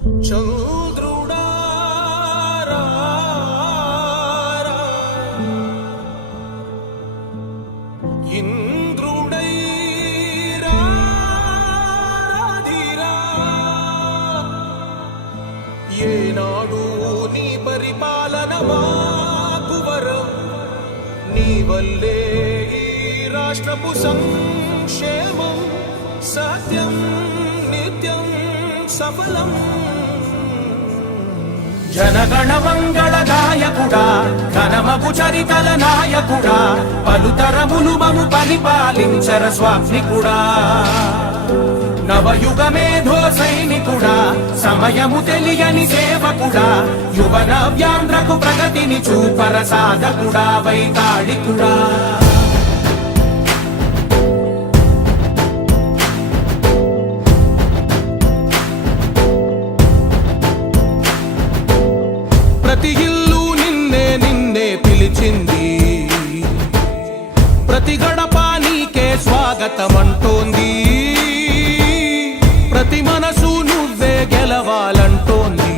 చంద్రుడా ఇంద్రుడై రాధిరా ఏనాడు నీ పరిపాలన మాకు వరం నీ వల్లే ఈ రాష్ట్రపు సంక్షేమం సత్యం నిత్యం సఫలం జనగణ మంగళ గాయకుడా ఘనమగు చరితల నాయకుడా పలుతరములు మము పరిపాలించర స్వామికుడా నవయుగ మేధో సైనికుడా సమయము తెలియని సేవకుడా యువ నవ్యాంధ్రకు ప్రగతిని చూపర సాధకుడా వైతాళికుడా ప్రతి ఇల్లు నిన్నే నిన్నే పిలిచింది ప్రతి గడప నీకే స్వాగతమంటోంది ప్రతి మనసు నువ్వే గెలవాలంటోంది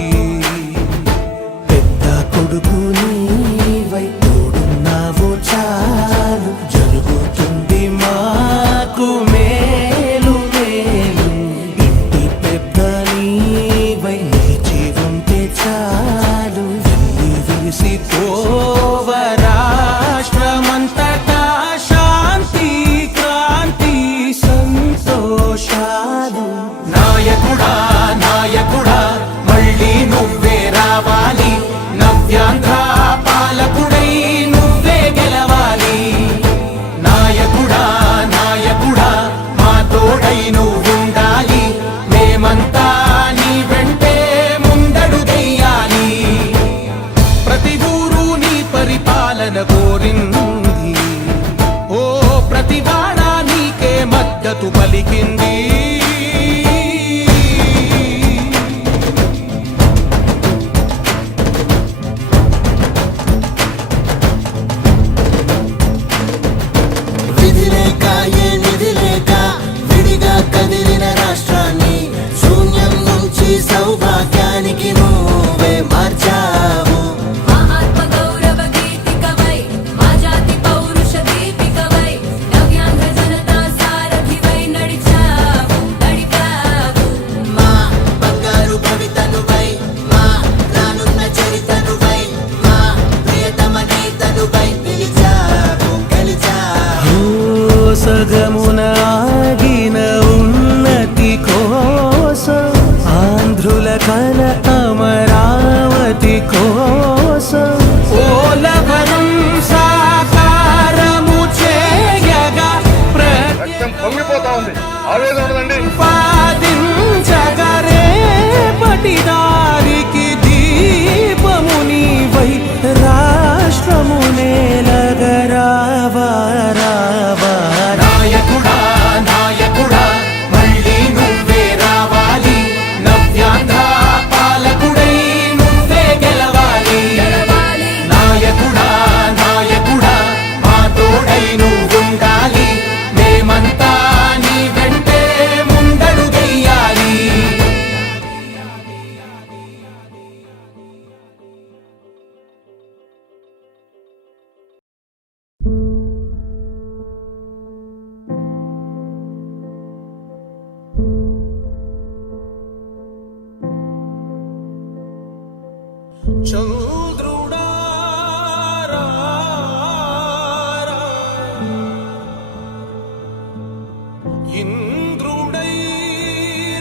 పెద్ద కొడుకు నీవై తోడున్నావు చాలు జరుగుతుంది మాకు మేలు మేలు ఇంటి పెద్ద నీవై నిలిచి ఉంటే చాలు వెళ్ళి విరిసి పోవ రాష్ట్రమంతటా శాంతి క్రాంతి సంతోషాలు నాయకుడా నాయకుడా మళ్ళీ నువ్వే రావాలి నవ్యాంధ్ర పాలకుడై నువ్వే గెలవాలి నాయకుడా నాయకుడా మా తోడై నువ్వుండాలి మేమంతా నీ వెంటే ముందడుగెయ్యాలి ప్రతి ఊరు నీ పరిపాలన కోరింది ఓ ప్రతి వాడ నీకే మద్దతు పలికింది విధి లేక ఏ నిధి లేక విడిగా కదిలిన రాష్ట్రాన్ని శూన్యం నుంచి సౌభాగ్యానికి నువ్వే మార్చావు మా ఆత్మ గౌరవ గీతికవై మా జాతి పౌరుష దీపికవై నవ్యాంధ్ర జనతా సారథివై నడిచావు నడిపావు మా బంగారు భవితనువై మా రానున్న చరితనువై మా ప్రియతమ నేతనువై పిలిచావు గెలిచావు సగమున ఆగిన ఉన్నతి కోసం ఆంధ్రుల కల అమరావతి కోసం ఓలవరం సాకారము చేయగా రక్తం పొంగిపోతా ఉంది ఆవేదన ఉండదండి ప్రతిపాదించగరే పటిదారికి దీపము నీవై రాష్ట్రము నేలగరావా రావా నాయకుడా నాయకుడా మళ్ళీ నువ్వే రావాలి నవ్యాంధ్ర పాలకుడై నువ్వే గెలవాలి నాయకుడా నాయకుడా మా తోడై నువ్వుండాలి మేమంతా నీ వెంటే ముందడుగెయ్యాలి చంద్రుడా ఇంద్రుడై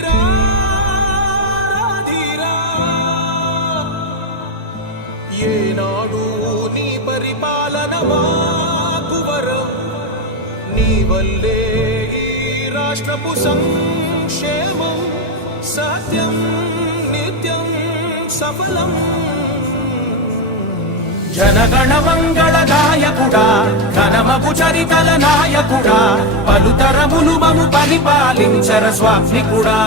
రాధిరా ఏనాడు నీ పరిపాలన మాకు వరం నీ వల్లే ఈ రాష్ట్రపు సంక్షేమం సత్యం నిత్యం సఫలం జనగణ మంగళ గాయకుడా ఘనమగు చరితల నాయకుడా పలుతరములు మము పరిపాలించర స్వామికుడా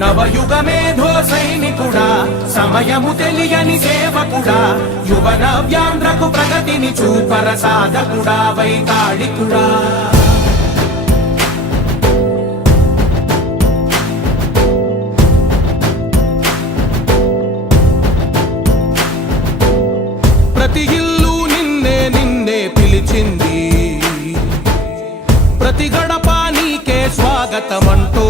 నవయుగ మేధో సైనికుడా సమయము తెలియని సేవకుడా యువ నవ్యాంధ్రకు ప్రగతిని చూపర సాధకుడా వైతాళికుడా కడప నీకే స్వాగతమంటూ